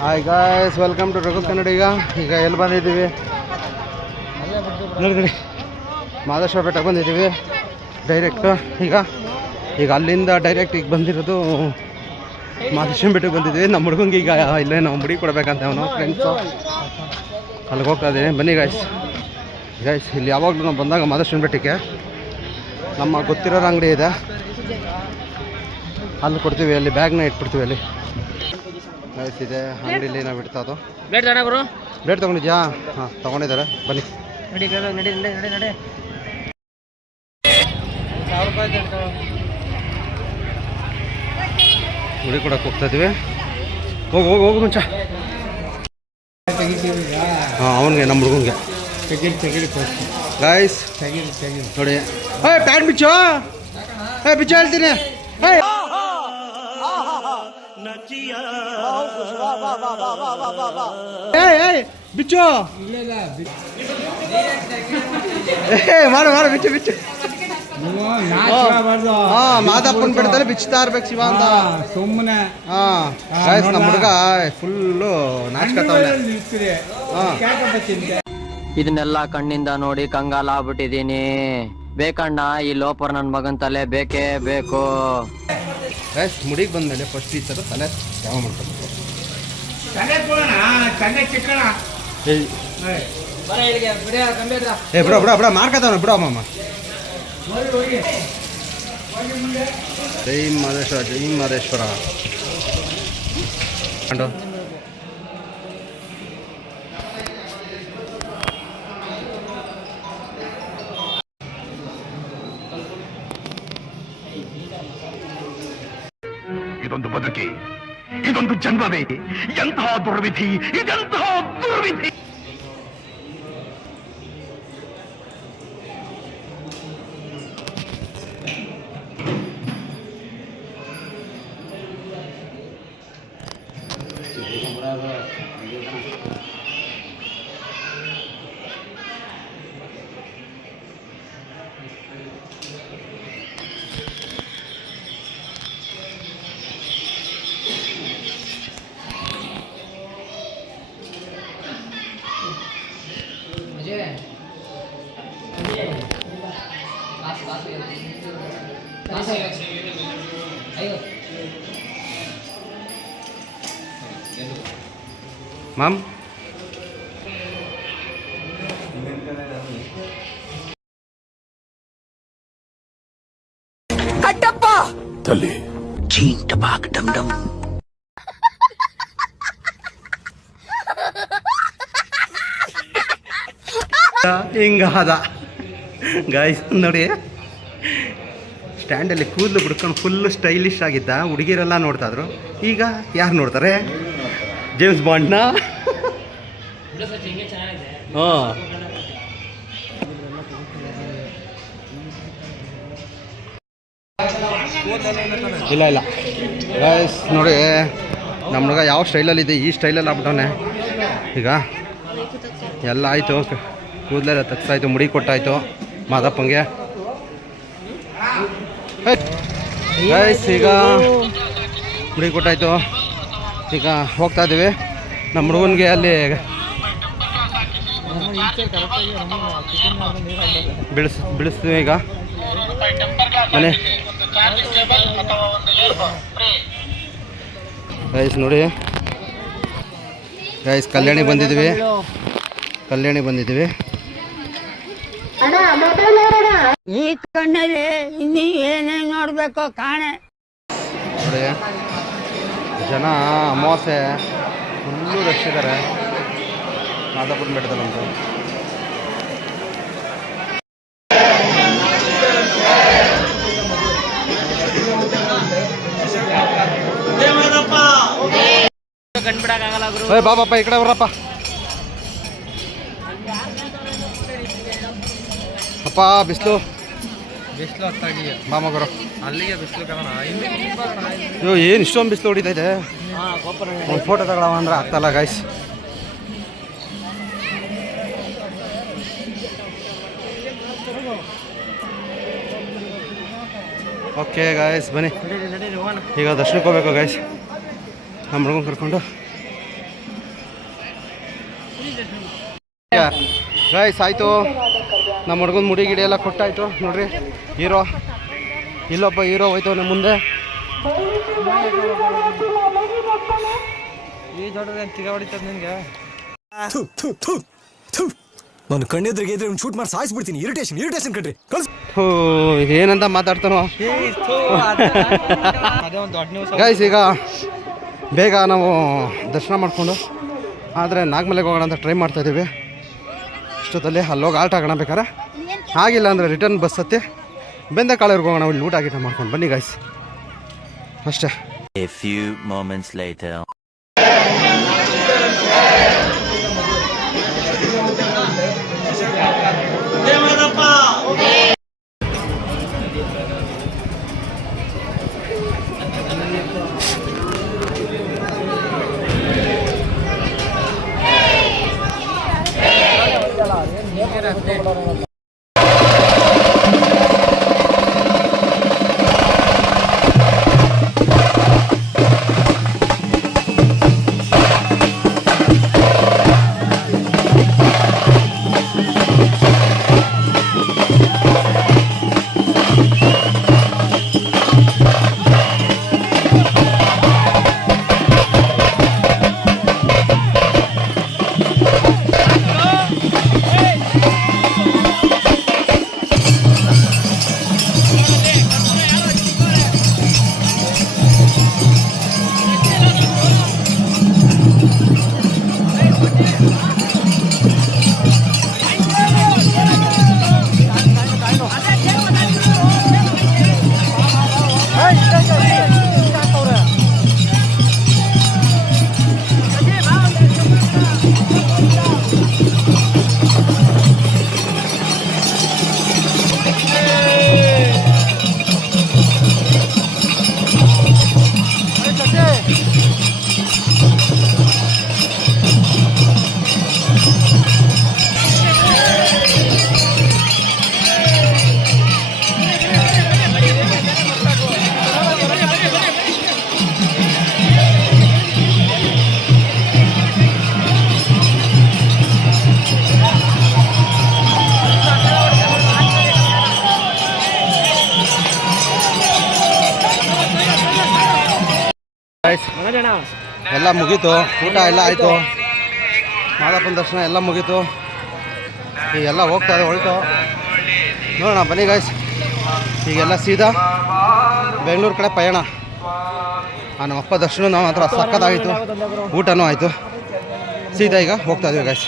Hi guys, welcome to Raghu's Kannada. ಈಗ ಎಲ್ಲಿ ಬಂದಿದ್ದೀವಿ ನೋಡಿ ಮಾದೇಶ್ವರ ಬೆಟ್ಟಕ್ಕೆ ಬಂದಿದ್ದೀವಿ ಡೈರೆಕ್ಟು. ಈಗ ಅಲ್ಲಿಂದ ಡೈರೆಕ್ಟ್ ಈಗ ಬಂದಿರೋದು ಮಾದೇಶ್ವರ ಬೆಟ್ಟಕ್ಕೆ ಬಂದಿದ್ದೀವಿ. ನಮ್ಮ ಹುಡುಗಂಗೆ ಈಗ ಇಲ್ಲೇ ನಾವು ಮುಡಿ ಕೊಡಬೇಕಂತ ಅವನು ಫ್ರೆಂಡ್ಸು ಅಲ್ಲಿಗೆ ಹೋಗ್ತಾ ಇದ್ದೀನಿ. ಬನ್ನಿ ಗಾಯ್ಸ್ ಇಲ್ಲಿ ಯಾವಾಗಲೂ ನಾವು ಬಂದಾಗ ಮಾದೇಶ್ವರ ಬೆಟ್ಟಕ್ಕೆ ನಮ್ಮ ಗೊತ್ತಿರೋರ ಅಂಗಡಿ ಇದೆ, ಅಲ್ಲಿ ಕೊಡ್ತೀವಿ. ಅಲ್ಲಿ ಬ್ಯಾಗ್ನ ಇಟ್ಬಿಡ್ತೀವಿ ಅಲ್ಲಿ. ಗೈಸ್ ಇದೆ ಅಂಗಡಿಲಿ ನಾವು ಇಡ್ತಾ ಅದು. ಬ್ಲೇಡ್ ತೊಗೊಂಡಿದ್ಯಾ? ಹಾಂ ತೊಗೊಂಡಿದ್ದಾರೆ, ಬನ್ನಿ. ಮುಡಿ ಕೊಡಕ್ಕೆ ಹೋಗ್ತಾ ಇದೀವಿ. ಹೋಗು ಮುಂಚ. ಹಾಂ ಅವನಿಗೆ ನಮ್ಮ ಹುಡುಗಂಗೆ ಗೈಸ್ ನೋಡಿ. ಪ್ಯಾಂಟ್ ಬಿಚ್ಚು, ಬಿಚ್ಚು ಹೇಳ್ತೀನಿ. ಬಿಚ್ಚು ಮಾಡು ಬಿಚ್ಚು. ಮಾದಪ್ಪನ ಬೆಟ್ಟದಲ್ಲಿ ಬಿಚ್ತಾ ಇರ್ಬೇಕು ಶಿವ ಅಂತ ಸುಮ್ಮನೆ. ನಮ್ಮ ಹುಡುಗ ಫುಲ್ಲು ನಾಚ್ಕತ್ತವನೆ. ಇದನ್ನೆಲ್ಲ ಕಣ್ಣಿಂದ ನೋಡಿ ಕಂಗಾಲ ಆಗ್ಬಿಟ್ಟಿದೀನಿ. ಬೇಕಣ್ಣ ಈ ಲೋಪರ್ ನನ್ನ ಮಗನ್ ತಲೆ ಬೇಕೇ ಬೇಕು. ಮುಡಿಗೆ ಬಂದ್ಮೇಲೆ ಫಸ್ಟ್ ಈ ಥರ ತಲೆ ಯಾವ ಮಾಡ್ಕೊಬೇಕು. ಬಿಡ ಮಾಡ್ಕತ್ತವನ ಬಿಡ ಮಾಮ. ಜೈ ಮಾದೇಶ್ವರ ಇದೊಂದು ಬದುಕಿ, ಇದೊಂದು ಜನ್ಮವೇ, ಎಂತಹ ದುರ್ವಿಧಿ, ಇದೆಂತಹ ದುರ್ವಿಧಿ. ಮಾಮ್ ಕಟ್ಟಪ್ಪ ತಲೆ ಚೀಂಟ ಬಾಗ್ ಡಮ್ ಡಮ್. ಹಿಂಗಾದ ಗಾಯ್ಸ್ ನೋಡಿ. ಸ್ಟ್ಯಾಂಡಲ್ಲಿ ಕೂದಲು ಬಿಡ್ಕೊಂಡು ಫುಲ್ಲು ಸ್ಟೈಲಿಶ್ ಆಗಿದ್ದ. ಹುಡುಗಿರೆಲ್ಲ ನೋಡ್ತಾ ಇದ್ರು. ಈಗ ಯಾರು ನೋಡ್ತಾರೆ? ಜೇಮ್ಸ್ ಬಾಂಡ್ನ. ಹಾಂ ಇಲ್ಲ ಗೈಸ್ ನೋಡಿ, ನಮ್ಮ ಹುಡುಗ ಯಾವ ಸ್ಟೈಲಲ್ಲಿದೆ ಈ ಸ್ಟೈಲಲ್ಲಿ ಆಗ್ಬಿಟ್ಟವನೆ. ಈಗ ಎಲ್ಲ ಆಯಿತು, ಕೂದಲೆಲ್ಲ ತಗ್ಸಾಯ್ತು, ಮುಡಿ ಕೊಟ್ಟಾಯಿತು ಮಾದಪ್ಪಂಗೆ. ಗೈಸ್ ಈಗ ಮುಡಿ ಕೊಟ್ಟಾಯಿತು. ಈಗ ಹೋಗ್ತಾ ಇದ್ದೀವಿ ನಮ್ಮ ಹುಡುಗನಿಗೆ ಅಲ್ಲಿ ಬಿಡಿಸ್ತೀವಿ. ಈಗ ಮನೆ ಗೈಸ್ ನೋಡಿ, ಗೈಸ್ ಕಲ್ಯಾಣಿ ಬಂದಿದ್ದೀವಿ. ಈ ಕಣ್ಣಲ್ಲಿ ಇನ್ನೂ ಏನೇನು ನೋಡ್ಬೇಕು ಕಾಣೆ ನೋಡಿ. ಜನ ಅಮಾವಾಸ್ಯೆ ಫುಲ್ಲು ರಶ್ ಇದ್ದಾರೆ ಮಾದಾಪುರ ಬೆಟ್ಟದಲ್ಲಂತೂ. ಬಾಬಪ್ಪ ಈ ಕಡೆ ಬರ್ರಪ್ಪ. ಅಪ್ಪ ಬಿಸಿಲು ಮಾಮ ಬರೋ ಅಲ್ಲಿಗೆ ಬಿಸಿಲು ಅಯ್ಯೋ ಏನು ಇಷ್ಟೊಂದು ಬಿಸಿಲು ಹೊಡಿತಾ ಇದೆ. ಒಂದು ಫೋಟೋ ತಗೊಳವ ಅಂದ್ರೆ ಆಗ್ತಲ್ಲ ಗಾಯ್ಸ್. ಓಕೆ ಗಾಯ್ಸ್ ಬನ್ನಿ, ಈಗ ದರ್ಶನಕ್ಕೆ ಹೋಗ್ಬೇಕು ಗಾಯ್ಸ್. ನಮ್ಮ ಹುಡುಗನ ಕರ್ಕೊಂಡು ಗೈಸ್ ಆಯಿತು, ನಮ್ಮ ಹುಡುಗನ ಮುಡಿ ಗಿಡಿ ಎಲ್ಲ ಕೊಟ್ಟಾಯ್ತು ನೋಡ್ರಿ. ಹೀರೋ ಇಲ್ಲೊಬ್ಬ ಹೀರೋ ಹೋಯ್ತವನೆ ಮುಂದೆ. ಈ ದೊಡ್ಡದೇನು ತಿಗ ಹೊಡಿತದ ನಿನಗೆ? ನಾನು ಕಣ್ಣೆದ್ರಿಗೆ ಇದ್ರೆ ಶೂಟ್ ಮಾಡಿ ಸಾಯಿಸ್ಬಿಡ್ತೀನಿ. ಇರಿಟೇಷನ್ ಕಣ್ರಿ. ಏನಂತ ಮಾತಾಡ್ತಾನೋ ಗೈಸ್. ಈಗ ಬೇಗ ನಾವು ದರ್ಶನ ಮಾಡಿಕೊಂಡು ಆದರೆ ನಾಗಮಲೆಗೆ ಹೋಗೋಣ ಅಂತ ಟ್ರೈ ಮಾಡ್ತಾಯಿದ್ದೀವಿ. ಇಷ್ಟೊತ್ತಲ್ಲಿ ಅಲ್ಲೋಗಿ ಆಲ್ಟ್ ಆಗೋಣ ಬೇಕಾರೆ, ಆಗಿಲ್ಲ ಅಂದರೆ ರಿಟರ್ನ್ ಬಸ್ ಹತ್ತಿ ಬೆಂದ ಕಾಳವ್ರಿಗೆ ಹೋಗೋಣ. ಇಲ್ಲಿ ಊಟ ಆಗಿಟ ಮಾಡ್ಕೊಂಡು ಬನ್ನಿ ಗೈಸ್, ಅಷ್ಟೇ. A few moments later. ಎಲ್ಲ ಮುಗೀತು, ಊಟ ಎಲ್ಲ ಆಯಿತು, ಮಾದಪ್ಪನ ದರ್ಶನ ಎಲ್ಲ ಮುಗೀತು. ಈಗೆಲ್ಲ ಹೋಗ್ತಾ ಇದೆ ಹೊರಟು ನೋಡೋಣ ಬನ್ನಿ ಗೈಸ್. ಈಗೆಲ್ಲ ಸೀದಾ ಬೆಂಗಳೂರು ಕಡೆ ಪಯಣ. ನಮ್ಮಪ್ಪ ದರ್ಶನ ಮಾತ್ರ ಸಕ್ಕತ್ತಾಗಿತ್ತು, ಊಟನೂ ಆಯಿತು. ಸೀದಾ ಈಗ ಹೋಗ್ತಾ ಇದೀವಿ ಗೈಸ್.